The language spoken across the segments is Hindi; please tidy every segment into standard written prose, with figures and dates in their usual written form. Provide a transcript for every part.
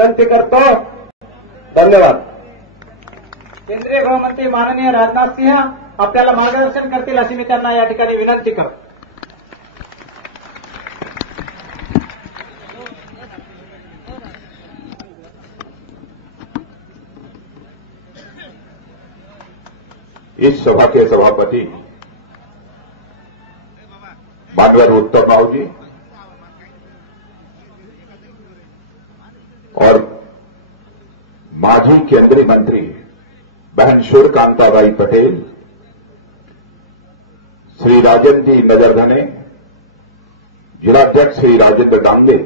विनंती करतो. धन्यवाद. केंद्रीय गृहमंत्री माननीय राजनाथ सिंह आपल्याला मार्गदर्शन करतील अशी मी त्यांना या ठिकाणी विनंती करतो. इस सभा के सभापति माननीय उत्तम राव जी और माजी केंद्रीय मंत्री बहन सूर्यकांताबाई पटेल, श्री राजेंद्र जी नजरधने, जिलाध्यक्ष श्री राजेंद्र डांगे,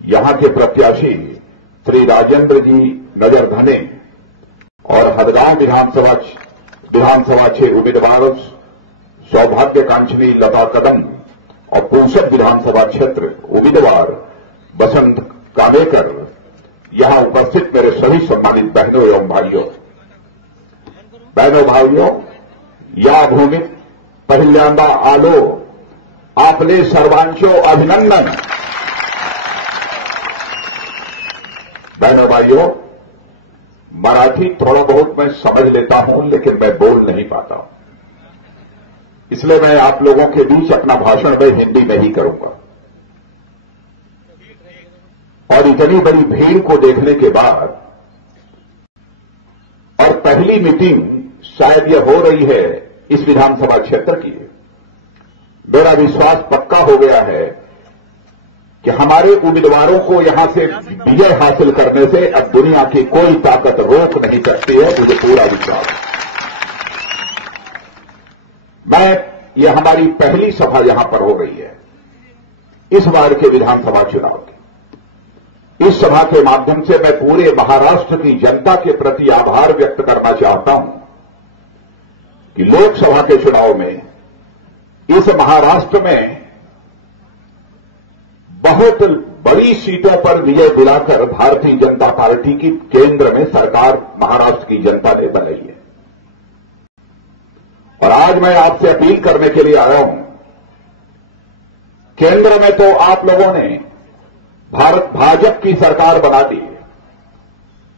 यहां के प्रत्याशी श्री राजेंद्र जी नजरधने और हदगांव विधानसभा 6 उम्मीदवार सौभाग्य कांचनी लता कदम और पूसद विधानसभा क्षेत्र उम्मीदवार बसंत कामेकर, यहां उपस्थित मेरे सभी सम्मानित बहनों एवं भाइयों, या भूमि पहिल्यांदा आलो आपले सर्वांचो अभिनंदन. बहनों भाइयों, मराठी थोड़ा बहुत मैं समझ लेता हूं, लेकिन मैं बोल नहीं पाता हूं. इसलिए मैं आप लोगों के बीच अपना भाषण में हिंदी में ही करूंगा. और इतनी बड़ी भीड़ को देखने के बाद और पहली मीटिंग शायद यह हो रही है इस विधानसभा क्षेत्र की, मेरा विश्वास पक्का हो गया है कि हमारे उम्मीदवारों को यहां से विजय हासिल करने से अब दुनिया की कोई ताकत रोक नहीं सकती है. मुझे पूरा विश्वास है. यह हमारी पहली सभा यहां पर हो रही है इस बार के विधानसभा चुनाव की. इस सभा के माध्यम से मैं पूरे महाराष्ट्र की जनता के प्रति आभार व्यक्त करना चाहता हूं कि लोकसभा के चुनाव में इस महाराष्ट्र में बहुत बड़ी सीटों पर विजय दिलाकर भारतीय जनता पार्टी की केंद्र में सरकार महाराष्ट्र की जनता ने बनाई है. और आज मैं आपसे अपील करने के लिए आया हूं. केंद्र में तो आप लोगों ने भाजपा की सरकार बना दी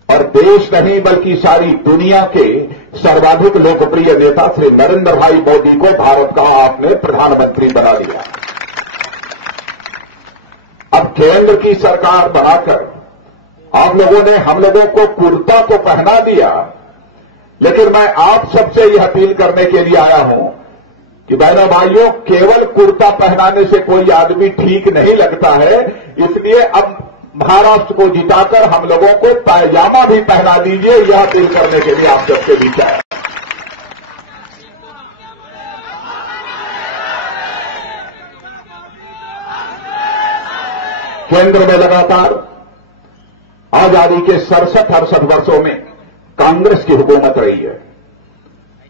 और देश नहीं बल्कि सारी दुनिया के सर्वाधिक लोकप्रिय नेता श्री नरेंद्र भाई मोदी को भारत का आपने प्रधानमंत्री बना लिया. अब केंद्र की सरकार बनाकर आप लोगों ने हम लोगों को कुर्ता तो पहना दिया, लेकिन मैं आप सबसे यह अपील करने के लिए आया हूं कि बहनों भाइयों, केवल कुर्ता पहनाने से कोई आदमी ठीक नहीं लगता है. इसलिए अब महाराष्ट्र को जिताकर हम लोगों को पायजामा भी पहना दीजिए. यह अपील करने के लिए आप सबसे बीच आया. केंद्र में लगातार आजादी के 67 वर्षों में कांग्रेस की हुकूमत रही है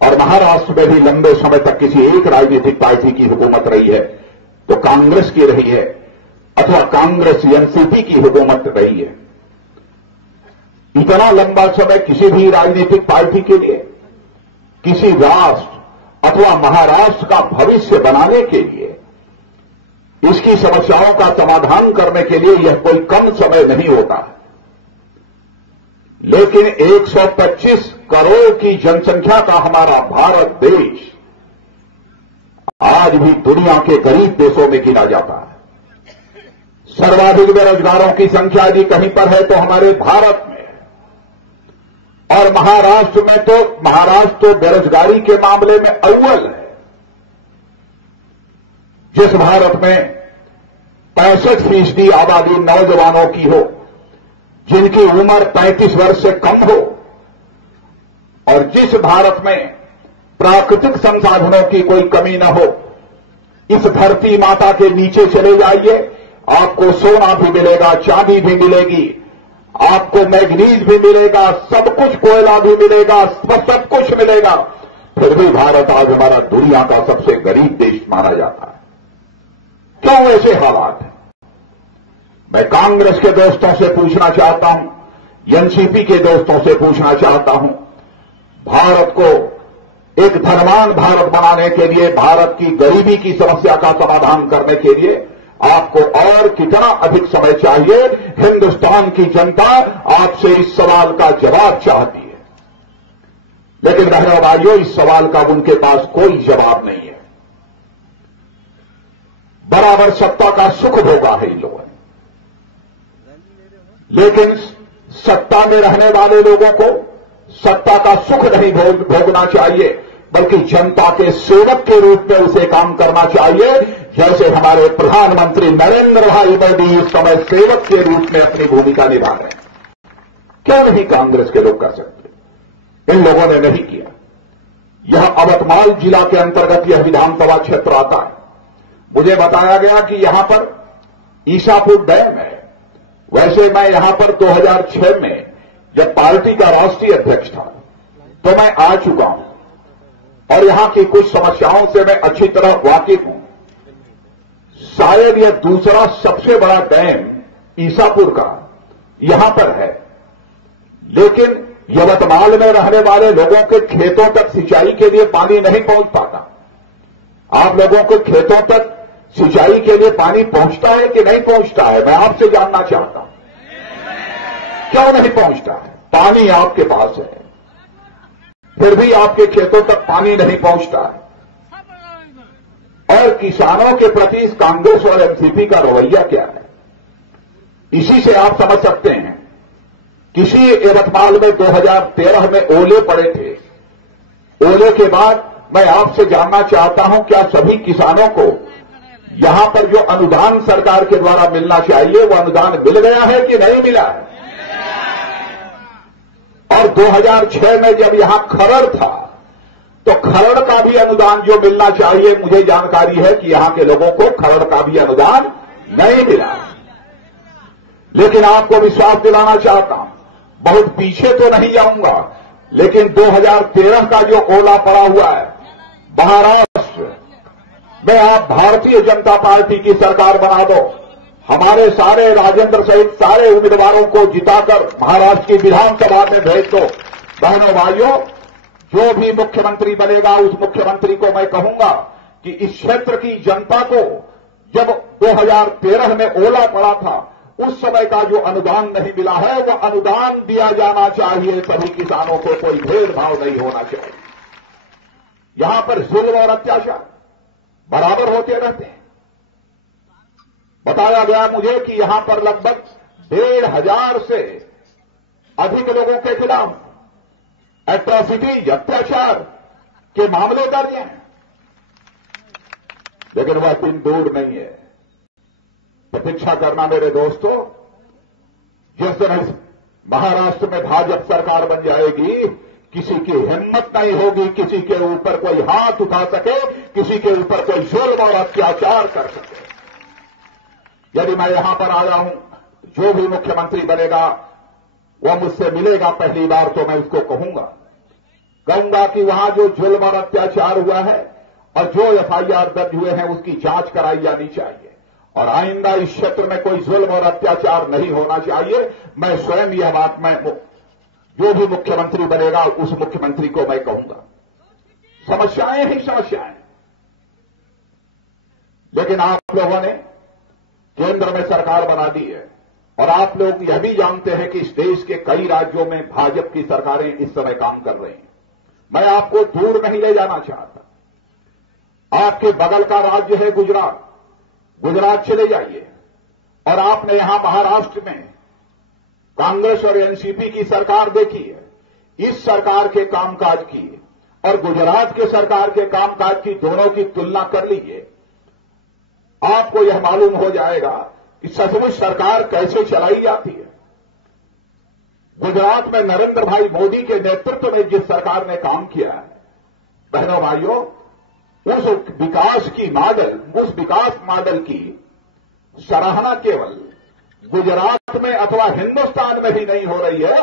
और महाराष्ट्र में भी लंबे समय तक किसी एक राजनीतिक पार्टी की हुकूमत रही है तो कांग्रेस की रही है अथवा कांग्रेस एनसीपी की हुकूमत रही है. इतना लंबा समय किसी भी राजनीतिक पार्टी के लिए किसी राष्ट्र अथवा महाराष्ट्र का भविष्य बनाने के लिए, इसकी समस्याओं का समाधान करने के लिए यह कोई कम समय नहीं होता है. लेकिन 125 करोड़ की जनसंख्या का हमारा भारत देश आज भी दुनिया के गरीब देशों में गिना जाता है. सर्वाधिक बेरोजगारों की संख्या यदि कहीं पर है तो हमारे भारत में, और महाराष्ट्र तो बेरोजगारी के मामले में अव्वल है. जिस भारत में 65% आबादी नौजवानों की हो जिनकी उम्र 35 वर्ष से कम हो, और जिस भारत में प्राकृतिक संसाधनों की कोई कमी न हो, इस धरती माता के नीचे चले जाइए, आपको सोना भी मिलेगा, चांदी भी मिलेगी, आपको मैग्नीज भी मिलेगा, सब कुछ, कोयला भी मिलेगा, सब कुछ मिलेगा. फिर भी भारत आज हमारा दुनिया का सबसे गरीब देश माना जाता है. क्यों ऐसे हालात हैं? मैं कांग्रेस के दोस्तों से पूछना चाहता हूं, एनसीपी के दोस्तों से पूछना चाहता हूं, भारत को एक धनवान भारत बनाने के लिए, भारत की गरीबी की समस्या का समाधान करने के लिए आपको और कितना अधिक समय चाहिए? हिंदुस्तान की जनता आपसे इस सवाल का जवाब चाहती है, लेकिन बहनों और भाइयों, इस सवाल का उनके पास कोई जवाब नहीं है। बराबर सत्ता का सुख भोगा है इन लोगों ने, लेकिन सत्ता में रहने वाले लोगों को सत्ता का सुख नहीं भोगना चाहिए, बल्कि जनता के सेवक के रूप में उसे काम करना चाहिए, जैसे हमारे प्रधानमंत्री नरेंद्र भाई मोदी इस समय सेवक के रूप में अपनी भूमिका निभा रहे हैं। क्या नहीं कांग्रेस के लोग कर सकते? इन लोगों ने नहीं किया। यह अवतमाल जिला के अंतर्गत यह विधानसभा क्षेत्र आता है। मुझे बताया गया कि यहां पर ईसापुर डैम है। वैसे मैं यहां पर 2006 में जब पार्टी का राष्ट्रीय अध्यक्ष था तो मैं आ चुका हूं और यहां की कुछ समस्याओं से मैं अच्छी तरह वाकिफ हूं। शायद यह दूसरा सबसे बड़ा डैम ईसापुर का यहां पर है, लेकिन यवतमाल में रहने वाले लोगों के खेतों तक सिंचाई के लिए पानी नहीं पहुंच पाता। आप लोगों के खेतों तक सिंचाई के लिए पानी पहुंचता है कि नहीं पहुंचता है? मैं आपसे जानना चाहता हूं, क्यों नहीं पहुंचता है? पानी आपके पास है, फिर भी आपके खेतों तक पानी नहीं पहुंचता है। और किसानों के प्रति इस कांग्रेस और एनसीपी का रवैया क्या है? इसी से आप समझ सकते हैं। किसी यवतमाल में 2013 में ओले पड़े थे। ओले के बाद मैं आपसे जानना चाहता हूं, क्या सभी किसानों को यहां पर जो अनुदान सरकार के द्वारा मिलना चाहिए वो अनुदान मिल गया है कि नहीं मिला है? और 2006 में जब यहां खरड़ था तो खरड़ का भी अनुदान जो मिलना चाहिए, मुझे जानकारी है कि यहां के लोगों को खरड़ का भी अनुदान नहीं मिला। लेकिन आपको विश्वास दिलाना चाहता हूं, बहुत पीछे तो नहीं जाऊंगा, लेकिन 2013 का जो ओला पड़ा हुआ है महाराष्ट्र में, आप भारतीय जनता पार्टी की सरकार बना दो, हमारे सारे राजेंद्र सहित सारे उम्मीदवारों को जिताकर महाराष्ट्र की विधानसभा में भेज दो। बहनों भाइयों, जो भी मुख्यमंत्री बनेगा उस मुख्यमंत्री को मैं कहूंगा कि इस क्षेत्र की जनता को जब 2013 में ओला पड़ा था उस समय का जो अनुदान नहीं मिला है वो अनुदान दिया जाना चाहिए। सभी किसानों को कोई भेदभाव नहीं होना चाहिए। यहां पर जुल्म और अत्याचार बराबर होते रहते हैं। बताया गया मुझे कि यहां पर लगभग 1,500 से अधिक लोगों के खिलाफ एट्रॉसिटी, अत्याचार के मामले दर्ज हैं, लेकिन वह दिन दूर नहीं है। प्रतीक्षा करना मेरे दोस्तों, जिस दिन महाराष्ट्र में भाजपा सरकार बन जाएगी, किसी की हिम्मत नहीं होगी किसी के ऊपर कोई हाथ उठा सके, किसी के ऊपर कोई जुल्म और अत्याचार कर सके। यदि मैं यहां पर आया हूं, जो भी मुख्यमंत्री बनेगा वह मुझसे मिलेगा पहली बार, तो मैं उसको कहूंगा कि वहां जो जुल्म और अत्याचार हुआ है और जो एफआईआर दर्ज हुए हैं उसकी जांच कराई जानी चाहिए और आइंदा इस क्षेत्र में कोई जुल्म और अत्याचार नहीं होना चाहिए। मैं स्वयं यह बात मैं जो भी मुख्यमंत्री बनेगा उस मुख्यमंत्री को मैं कहूंगा। समस्याएं ही समस्याएं, लेकिन आप लोगों ने केंद्र में सरकार बना दी है और आप लोग यह भी जानते हैं कि इस देश के कई राज्यों में भाजपा की सरकारें इस समय काम कर रही हैं। मैं आपको दूर नहीं ले जाना चाहता। आपके बगल का राज्य है गुजरात। गुजरात चले जाइए और आपने यहां महाराष्ट्र में कांग्रेस और एनसीपी की सरकार देखी है। इस सरकार के कामकाज की और गुजरात के सरकार के कामकाज की दोनों की तुलना कर लीजिए, आपको यह मालूम हो जाएगा कि सचमुच सरकार कैसे चलाई जाती है। गुजरात में नरेंद्र भाई मोदी के नेतृत्व में जिस सरकार ने काम किया है, बहनों भाइयों, उस विकास मॉडल की सराहना केवल गुजरात में अथवा हिंदुस्तान में ही नहीं हो रही है,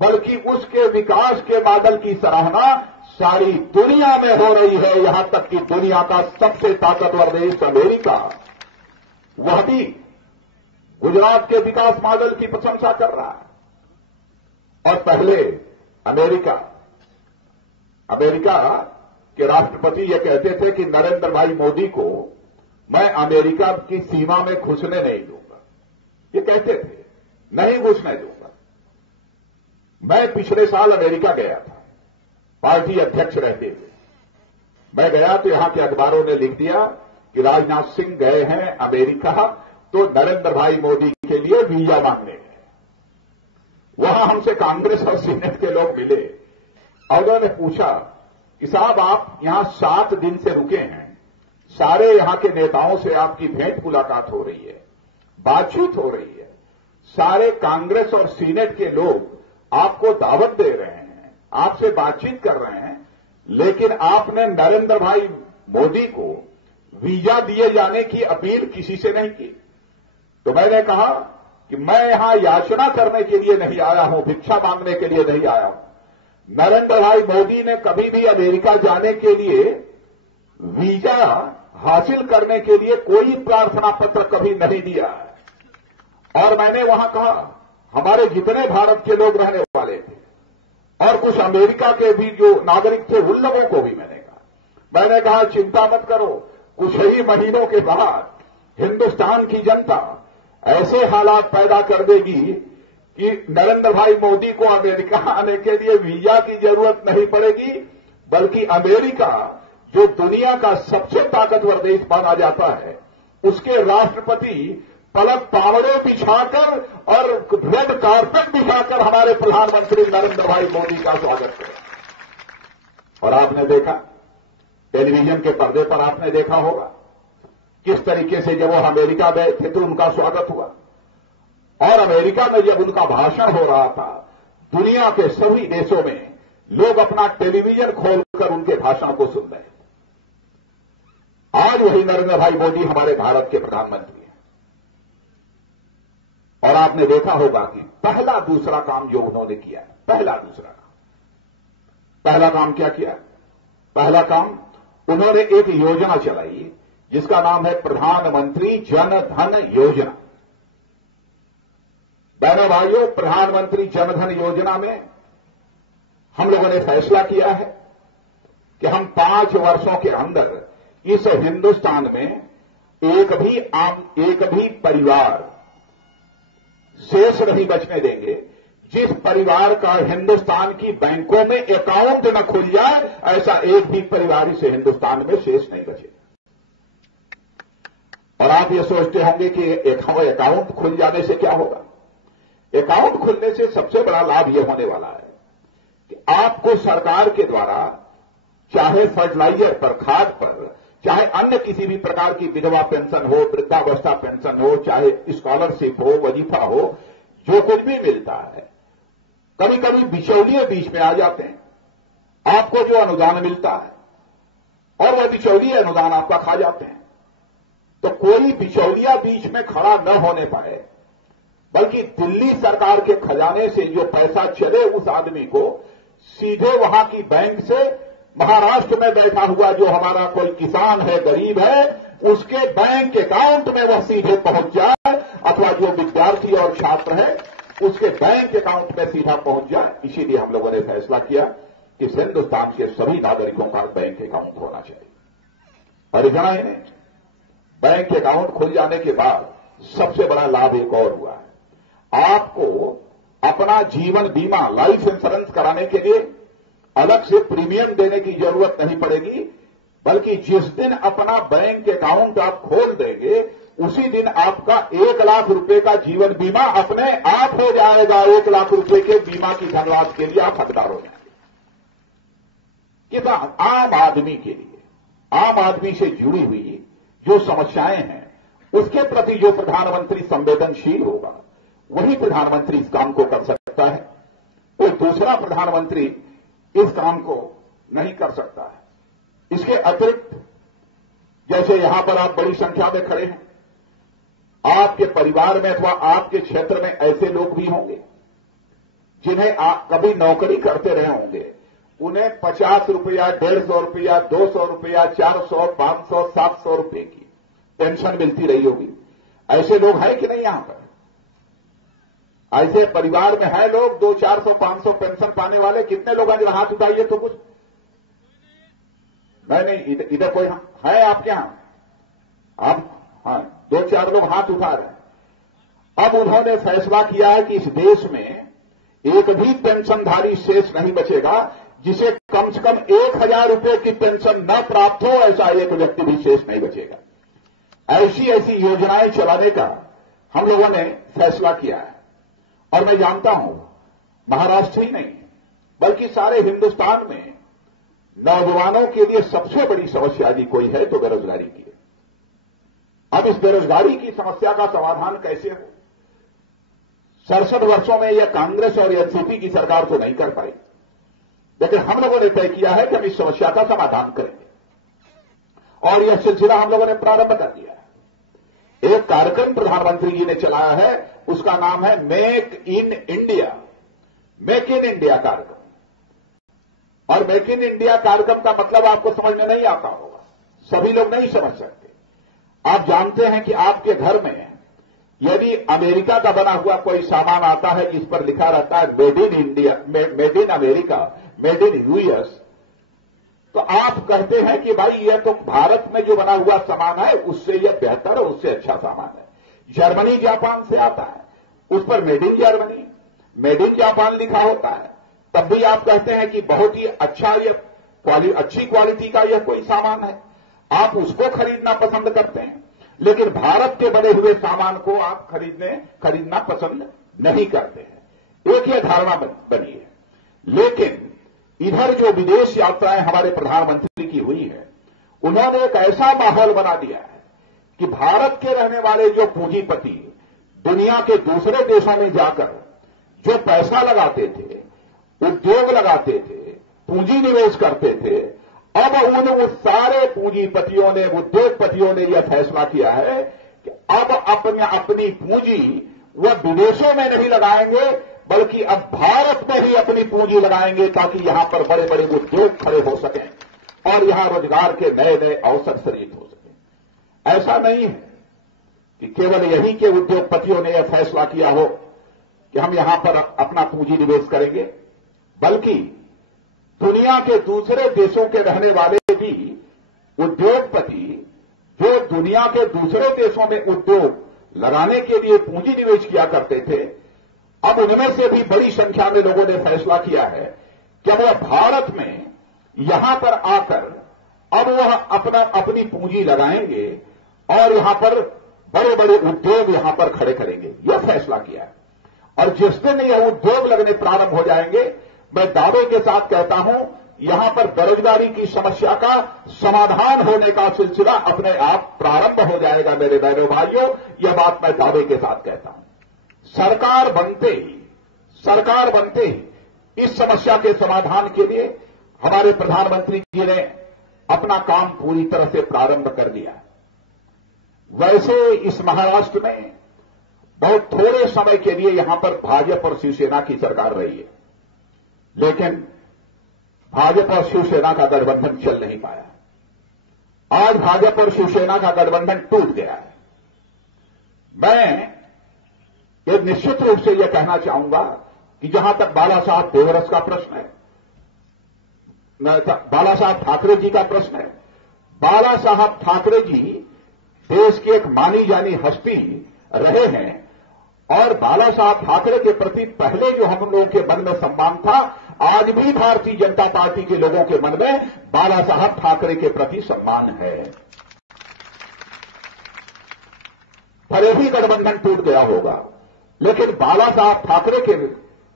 बल्कि उसके विकास के मॉडल की सराहना सारी दुनिया में हो रही है। यहां तक कि दुनिया का सबसे ताकतवर देश अमेरिका, वह भी गुजरात के विकास मॉडल की प्रशंसा कर रहा है। और पहले अमेरिका के राष्ट्रपति यह कहते थे कि नरेंद्र भाई मोदी को मैं अमेरिका की सीमा में घुसने नहीं दूंगा। ये कहते थे, नहीं घुसने दूंगा। मैं पिछले साल अमेरिका गया था, पार्टी अध्यक्ष रहते हुए। मैं गया तो यहां के अखबारों ने लिख दिया कि राजनाथ सिंह गए हैं अमेरिका तो नरेंद्र भाई मोदी के लिए वीजा मांगने गए। वहां हमसे कांग्रेस और सीनेट के लोग मिले और उन्होंने पूछा कि साहब आप यहां 7 दिन से रुके हैं, सारे यहां के नेताओं से आपकी भेंट मुलाकात हो रही है, बातचीत हो रही है, सारे कांग्रेस और सीनेट के लोग आपको दावत दे रहे हैं, आपसे बातचीत कर रहे हैं, लेकिन आपने नरेंद्र भाई मोदी को वीजा दिए जाने की अपील किसी से नहीं की। तो मैंने कहा कि मैं यहां याचना करने के लिए नहीं आया हूं, भिक्षा मांगने के लिए नहीं आया हूं। नरेंद्र भाई मोदी ने कभी भी अमेरिका जाने के लिए वीजा हासिल करने के लिए कोई प्रार्थना पत्र कभी नहीं दिया है। और मैंने वहां कहा हमारे जितने भारत के लोग रहने वाले थे और कुछ अमेरिका के भी जो नागरिक थे उन लोगों को भी मैंने कहा चिंता मत करो, कुछ ही महीनों के बाद हिंदुस्तान की जनता ऐसे हालात पैदा कर देगी कि नरेंद्र भाई मोदी को अमेरिका आने के लिए वीजा की जरूरत नहीं पड़ेगी, बल्कि अमेरिका जो दुनिया का सबसे ताकतवर देश माना जाता है, उसके राष्ट्रपति पलक पावड़े बिछाकर और रेड कार्पेट बिछाकर हमारे प्रधानमंत्री नरेंद्र भाई मोदी का स्वागत करें। और आपने देखा, टेलीविजन के पर्दे पर आपने देखा होगा किस तरीके से जब वो अमेरिका गए थे तो उनका स्वागत हुआ। और अमेरिका में जब उनका भाषण हो रहा था, दुनिया के सभी देशों में लोग अपना टेलीविजन खोलकर उनके भाषण को सुन रहे हैं। आज वही नरेंद्र भाई मोदी हमारे भारत के प्रधानमंत्री हैं। और आपने देखा होगा कि पहला दूसरा काम जो उन्होंने किया, पहला काम क्या किया? पहला काम उन्होंने एक योजना चलाई जिसका नाम है प्रधानमंत्री जन धन योजना। बहनों भाइयों, प्रधानमंत्री जन धन योजना में हम लोगों ने फैसला किया है कि हम 5 वर्षों के अंदर इस हिंदुस्तान में एक भी परिवार शेष नहीं बचने देंगे जिस परिवार का हिंदुस्तान की बैंकों में अकाउंट न खुल जाए, ऐसा एक भी परिवार इस हिंदुस्तान में शेष नहीं बचेगा। और आप ये सोचते होंगे कि अकाउंट खुल जाने से क्या होगा? अकाउंट खुलने से सबसे बड़ा लाभ यह होने वाला है कि आपको सरकार के द्वारा चाहे फर्टिलाइजर पर, खाद पर, चाहे अन्य किसी भी प्रकार की विधवा पेंशन हो, वृद्धावस्था पेंशन हो, चाहे स्कॉलरशिप हो, वजीफा हो, जो कुछ भी मिलता है, कभी कभी बिचौलिए बीच में आ जाते हैं। आपको जो अनुदान मिलता है और वह बिचौलिए अनुदान आपका खा जाते हैं। तो कोई बिचौलिया बीच में खड़ा न होने पाए, बल्कि दिल्ली सरकार के खजाने से जो पैसा चले उस आदमी को सीधे वहां की बैंक से महाराष्ट्र में बैठा हुआ जो हमारा कोई किसान है, गरीब है, उसके बैंक अकाउंट में वह सीधे पहुंच जाए, अथवा जो विद्यार्थी और छात्र है उसके बैंक अकाउंट में सीधा पहुंच जाए। इसीलिए हम लोगों ने फैसला किया कि हिंदुस्तान के सभी नागरिकों का बैंक अकाउंट होना चाहिए। और इतना ही नहीं, बैंक अकाउंट खुल जाने के बाद सबसे बड़ा लाभ एक और हुआ है। आपको अपना जीवन बीमा, लाइफ इंश्योरेंस कराने के लिए अलग से प्रीमियम देने की जरूरत नहीं पड़ेगी, बल्कि जिस दिन अपना बैंक अकाउंट आप खोल देंगे उसी दिन आपका 1 लाख रुपए का जीवन बीमा अपने आप हो जाएगा। 1 लाख रुपए के बीमा की धनराशि के लिए आप हकदार हो जाएंगे। कितना आम आदमी के लिए, आम आदमी से जुड़ी हुई जो समस्याएं हैं उसके प्रति जो प्रधानमंत्री संवेदनशील होगा वही प्रधानमंत्री इस काम को कर सकता है। कोई दूसरा प्रधानमंत्री इस काम को नहीं कर सकता है। इसके अतिरिक्त जैसे यहां पर आप बड़ी संख्या में खड़े हैं, आपके परिवार में अथवा आपके क्षेत्र में ऐसे लोग भी होंगे जिन्हें आप कभी नौकरी करते रहे होंगे, उन्हें 50 रुपया, 150 रुपया, 200 रुपया, 400, 500, 700 रुपये की पेंशन मिलती रही होगी। ऐसे लोग हैं कि नहीं यहां पर? ऐसे परिवार में है लोग 200, 400, 500 पेंशन पाने वाले? कितने लोग हैं? हाथ उठाइए तो कुछ। नहीं, इधर कोई है आपके यहां? आप हाँ, 2-4 लोग हाथ उठा रहे हैं। अब उन्होंने फैसला किया है कि इस देश में एक भी पेंशनधारी शेष नहीं बचेगा जिसे कम से कम 1,000 रुपए की पेंशन न प्राप्त हो, ऐसा एक व्यक्ति भी शेष नहीं बचेगा। ऐसी ऐसी योजनाएं चलाने का हम लोगों ने फैसला किया है। और मैं जानता हूं महाराष्ट्र ही नहीं बल्कि सारे हिंदुस्तान में नौजवानों के लिए सबसे बड़ी समस्या यदि कोई है तो बेरोजगारी की है। अब इस बेरोजगारी की समस्या का समाधान कैसे हो? 67 वर्षों में यह कांग्रेस और एनसीपी की सरकार तो नहीं कर पाई, लेकिन हम लोगों ने तय किया है कि हम इस समस्या का समाधान करेंगे और यह सिलसिला हम लोगों ने प्रारंभ कर दिया है। एक कार्यक्रम प्रधानमंत्री जी ने चलाया है, उसका नाम है make in India. Make in India कार्यक्रम। और मेक इन इंडिया कार्यक्रम का मतलब आपको समझ में नहीं आता होगा, सभी लोग नहीं समझ सकते। आप जानते हैं कि आपके घर में यदि अमेरिका का बना हुआ कोई सामान आता है जिस पर लिखा रहता है made in India, made in America, made in US, तो आप कहते हैं कि भाई यह तो भारत में जो बना हुआ सामान है उससे यह बेहतर है, उससे अच्छा सामान है। जर्मनी जापान से आता है, उस पर made in Germany, made in Japan लिखा होता है, तब भी आप कहते हैं कि बहुत ही अच्छा अच्छी क्वालिटी का यह कोई सामान है, आप उसको खरीदना पसंद करते हैं। लेकिन भारत के बने हुए सामान को आप खरीदना पसंद नहीं करते हैं। एक यह धारणा बनी है। लेकिन इधर जो विदेश यात्राएं हमारे प्रधानमंत्री की हुई है, उन्होंने एक ऐसा माहौल बना दिया है कि भारत के रहने वाले जो पूंजीपति दुनिया के दूसरे देशों में जाकर जो पैसा लगाते थे, उद्योग लगाते थे, पूंजी निवेश करते थे, अब उन सारे पूंजीपतियों ने, उद्योगपतियों ने यह फैसला किया है कि अब अपनी पूंजी वह विदेशों में नहीं लगाएंगे बल्कि अब भारत में ही अपनी पूंजी लगाएंगे ताकि यहां पर बड़े बड़े उद्योग खड़े हो सकें और यहां रोजगार के नए नए अवसर सृजित हो सकें। ऐसा नहीं है कि केवल यहीं के उद्योगपतियों ने यह फैसला किया हो कि हम यहां पर अपना पूंजी निवेश करेंगे, बल्कि दुनिया के दूसरे देशों के रहने वाले भी उद्योगपति जो दुनिया के दूसरे देशों में उद्योग लगाने के लिए पूंजी निवेश किया करते थे, अब उनमें से भी बड़ी संख्या में लोगों ने फैसला किया है कि वह भारत में यहां पर आकर अब वह अपनी पूंजी लगाएंगे और यहां पर बड़े बड़े उद्योग यहां पर खड़े करेंगे। यह फैसला किया है। और जिस दिन यह उद्योग लगने प्रारंभ हो जाएंगे, मैं दावे के साथ कहता हूं यहां पर बेरोजगारी की समस्या का समाधान होने का सिलसिला अपने आप प्रारंभ हो जाएगा। मेरे बहनों भाइयों, यह बात मैं दावे के साथ कहता हूं। सरकार बनते ही इस समस्या के समाधान के लिए हमारे प्रधानमंत्री जी ने अपना काम पूरी तरह से प्रारंभ कर दिया। वैसे इस महाराष्ट्र में बहुत थोड़े समय के लिए यहां पर भाजपा और शिवसेना की सरकार रही है, लेकिन भाजपा और शिवसेना का गठबंधन चल नहीं पाया। आज भाजपा और शिवसेना का गठबंधन टूट गया है। मैं ये निश्चित रूप से यह कहना चाहूंगा कि जहां तक बाला साहब देवरस का प्रश्न है, बाला साहब ठाकरे जी का प्रश्न है, बाला साहब ठाकरे जी देश की एक मानी जानी हस्ती रहे हैं और बाला साहब ठाकरे के प्रति पहले जो हम लोगों के मन में सम्मान था, आज भी भारतीय जनता पार्टी के लोगों के मन में बाला साहब ठाकरे के प्रति सम्मान है। भले ही गठबंधन टूट गया होगा, लेकिन बाला साहब ठाकरे के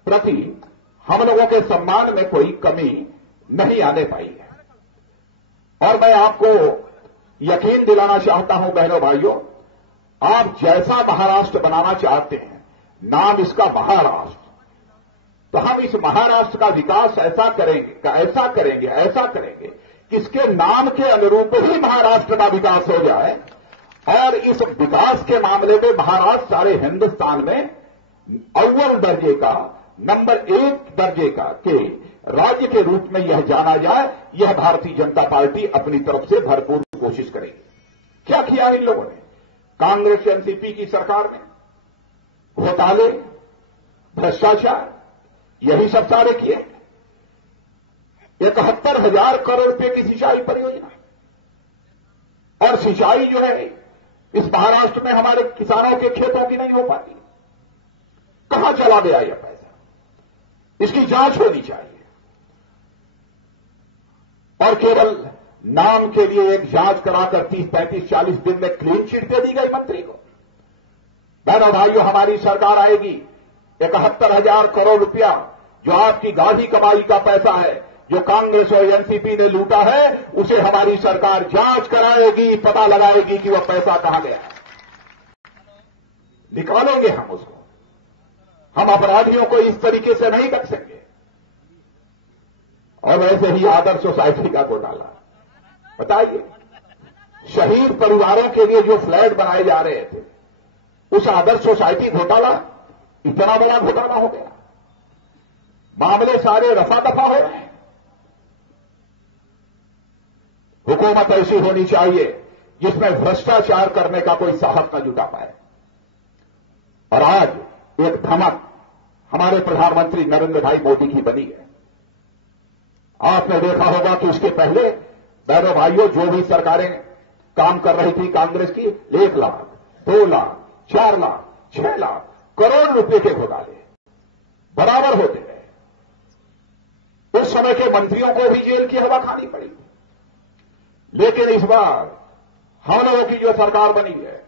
प्रति हम लोगों के सम्मान में कोई कमी नहीं आने पाई है। और मैं आपको यकीन दिलाना चाहता हूं बहनों भाइयों, आप जैसा महाराष्ट्र बनाना चाहते हैं, नाम इसका महाराष्ट्र, तो हम इस महाराष्ट्र का विकास ऐसा करेंगे कि इसके नाम के अनुरूप ही महाराष्ट्र का विकास हो जाए और इस विकास के मामले में महाराष्ट्र सारे हिंदुस्तान में अव्वल दर्जे का, नंबर 1 दर्जे का के राज्य के रूप में यह जाना जाए। यह भारतीय जनता पार्टी अपनी तरफ से भरपूर कोशिश करेगी। क्या किया इन लोगों ने? कांग्रेस एनसीपी की सरकार ने घोटाले, भ्रष्टाचार, यही सब सारे किए। 71,000 करोड़ रुपए की सिंचाई परियोजना, और सिंचाई जो है इस महाराष्ट्र में हमारे किसानों के खेतों की नहीं हो पाती। कहां चला गया यह पैसा? इसकी जांच होनी चाहिए। और केवल नाम के लिए एक जांच कराकर 30, 35, 40 दिन में क्लीन चिट दे दी गई मंत्री को। बहनों भाइयों, हमारी सरकार आएगी, 71,000 करोड़ रुपया जो आपकी गाढ़ी कमाई का पैसा है, जो कांग्रेस और एनसीपी ने लूटा है, उसे हमारी सरकार जांच कराएगी, पता लगाएगी कि वह पैसा कहां गया है। निकालेंगे हम उसको। हम अपराधियों को इस तरीके से नहीं रखेंगे। और वैसे ही आदर्श सोसाइटी का घोटाला, बताइए, शहीद परिवारों के लिए जो फ्लैट बनाए जा रहे थे, उस आदर्श सोसाइटी घोटाला इतना बड़ा घोटाला हो गया। मामले सारे रफा दफा हो रहे हैं। हुकूमत ऐसी होनी चाहिए जिसमें भ्रष्टाचार करने का कोई साहस न जुटा पाए। और आज एक धमक हमारे प्रधानमंत्री नरेंद्र भाई मोदी की बनी है। आपने देखा होगा कि उसके पहले बहनों भाइयों जो भी सरकारें काम कर रही थी कांग्रेस की, 1 लाख, 2 लाख, 4 लाख, 6 लाख करोड़ रुपए के घोटाले बराबर होते गए। उस समय के मंत्रियों को भी जेल की हवा खानी पड़ी। लेकिन इस बार हम लोगों की जो सरकार बनी है,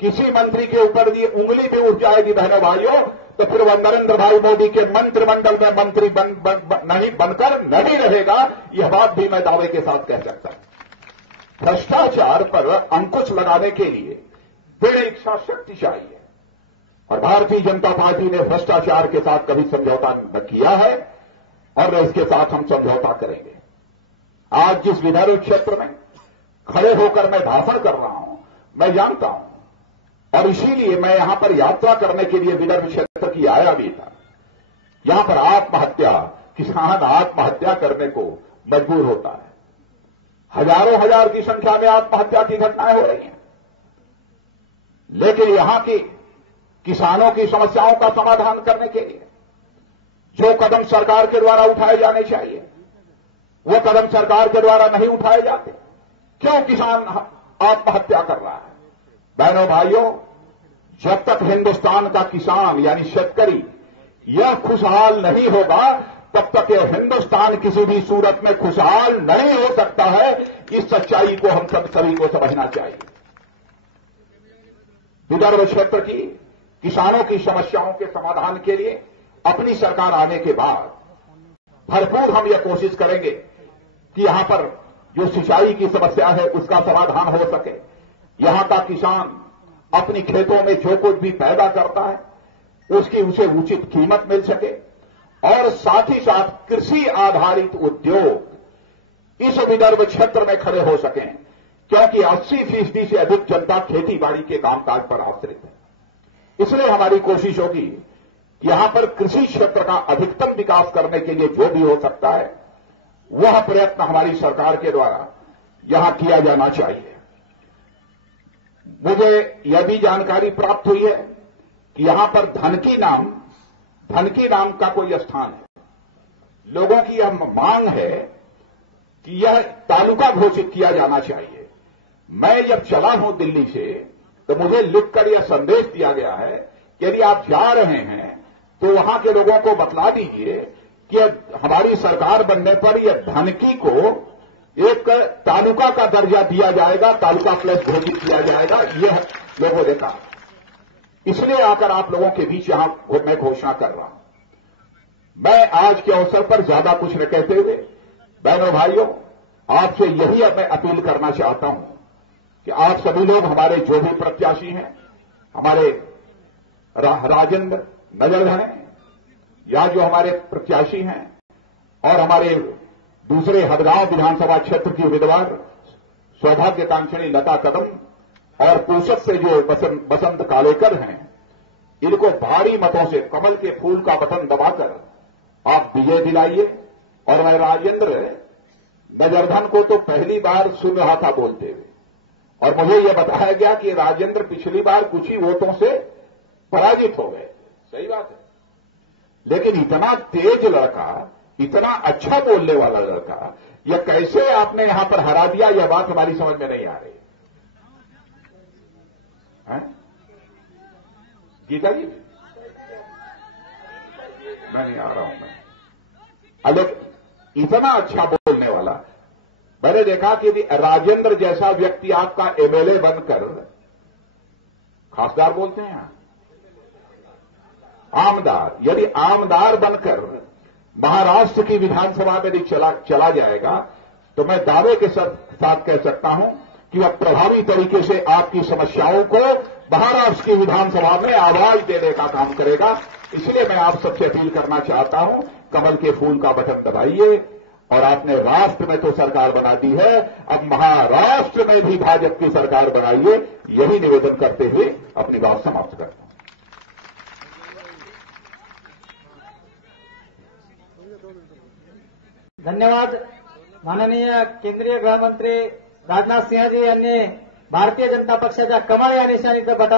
किसी मंत्री के ऊपर भी उंगली भी उठ जाएगी बहनों भाइयों, तो फिर वह नरेंद्र भाई मोदी के मंत्रिमंडल में मंत्री नहीं बनकर नहीं रहेगा। यह बात भी मैं दावे के साथ कह सकता हूं। भ्रष्टाचार पर अंकुश लगाने के लिए बड़ी इच्छा शक्ति चाहिए। और भारतीय जनता पार्टी ने भ्रष्टाचार के साथ कभी समझौता न किया है और न इसके साथ हम समझौता करेंगे। आज जिस विदर्भ क्षेत्र में खड़े होकर मैं भाषण कर रहा हूं, मैं जानता हूं, और इसीलिए मैं यहां पर यात्रा करने के लिए विदर्भ क्षेत्र की आया भी था। यहां पर आत्महत्या, किसान आत्महत्या करने को मजबूर होता है। हजारों हजार की संख्या में आत्महत्या की घटनाएं हो रही हैं। लेकिन यहां की किसानों की समस्याओं का समाधान करने के लिए जो कदम सरकार के द्वारा उठाए जाने चाहिए, वो कदम सरकार के द्वारा नहीं उठाए जाते। क्यों किसान आत्महत्या कर रहा है? बहनों भाइयों, जब तक हिंदुस्तान का किसान यानी शेतकरी यह खुशहाल नहीं होगा, तब तक यह हिंदुस्तान किसी भी सूरत में खुशहाल नहीं हो सकता है। इस सच्चाई को हम सभी को समझना चाहिए। विदर्भ क्षेत्र की किसानों की समस्याओं के समाधान के लिए अपनी सरकार आने के बाद भरपूर हम यह कोशिश करेंगे कि यहां पर जो सिंचाई की समस्या है उसका समाधान हो सके। यहां का किसान अपनी खेतों में जो कुछ भी पैदा करता है उसकी उसे उचित कीमत मिल सके और साथ ही साथ कृषि आधारित उद्योग इस विदर्भ क्षेत्र में खड़े हो सकें, क्योंकि 80% से अधिक जनता खेती बाड़ी के कामकाज पर आश्रित है। इसलिए हमारी कोशिश होगी कि यहां पर कृषि क्षेत्र का अधिकतम विकास करने के लिए जो भी हो सकता है वह प्रयत्न हमारी सरकार के द्वारा यहां किया जाना चाहिए। मुझे यह भी जानकारी प्राप्त हुई है कि यहां पर धनकी नाम का कोई स्थान है। लोगों की यह मांग है कि यह तालुका घोषित किया जाना चाहिए। मैं जब चला हूं दिल्ली से तो मुझे लिखकर यह संदेश दिया गया है कि यदि आप जा रहे हैं तो वहां के लोगों को बतला दीजिए कि हमारी सरकार बनने पर यह धनकी को एक तालुका का दर्जा दिया जाएगा, तालुका प्लस घोषित किया जाएगा। यह लोगों ने कहा। इसलिए आकर आप लोगों के बीच यहां मैं घोषणा कर रहा हूं। मैं आज के अवसर पर ज्यादा कुछ न कहते हुए बहनों भाइयों आपसे यही मैं अपील करना चाहता हूं कि आप सभी लोग हमारे जो भी प्रत्याशी हैं, हमारे राजेंद्र नजरधन या जो हमारे प्रत्याशी हैं और हमारे दूसरे हदगांव विधानसभा क्षेत्र की उम्मीदवार सौभाग्यकांक्षणी लता कदम और पूसद से जो बसंत कालेकर हैं, इनको भारी मतों से कमल के फूल का बटन दबाकर आप विजय दिलाइए। और मैं राजेंद्र नजरधन को तो पहली बार सुन रहा था बोलते हुए, और मुझे यह बताया गया कि राजेंद्र पिछली बार कुछ ही वोटों से पराजित हो गए। सही बात है, लेकिन इतना तेज लड़का, इतना अच्छा बोलने वाला लड़का, यह कैसे आपने यहां पर हरा दिया, यह बात हमारी समझ में नहीं आ रही। गीता जी मैं नहीं आ रहा हूं मैं। अलग इतना अच्छा बोलने वाला मैंने देखा कि यदि राजेंद्र जैसा व्यक्ति आपका एमएलए बनकर, खासदार बोलते हैं आमदार, यदि आमदार बनकर महाराष्ट्र की विधानसभा में यदि चला जाएगा तो मैं दावे के साथ कह सकता हूं कि वह प्रभावी तरीके से आपकी समस्याओं को महाराष्ट्र की विधानसभा में आवाज देने का काम करेगा। इसलिए मैं आप सबसे अपील करना चाहता हूं, कमल के फूल का बटन दबाइए। और आपने राष्ट्र में तो सरकार बना दी है, अब महाराष्ट्र में भी भाजपा की सरकार बनाइए। यही निवेदन करते हुए अपनी बात समाप्त करता हूं। धन्यवाद। माननीय केंद्रीय गृहमंत्री राजनाथ सिंह जी यांनी भारतीय जनता पक्षाच्या कमळ या निशाणीचं बटन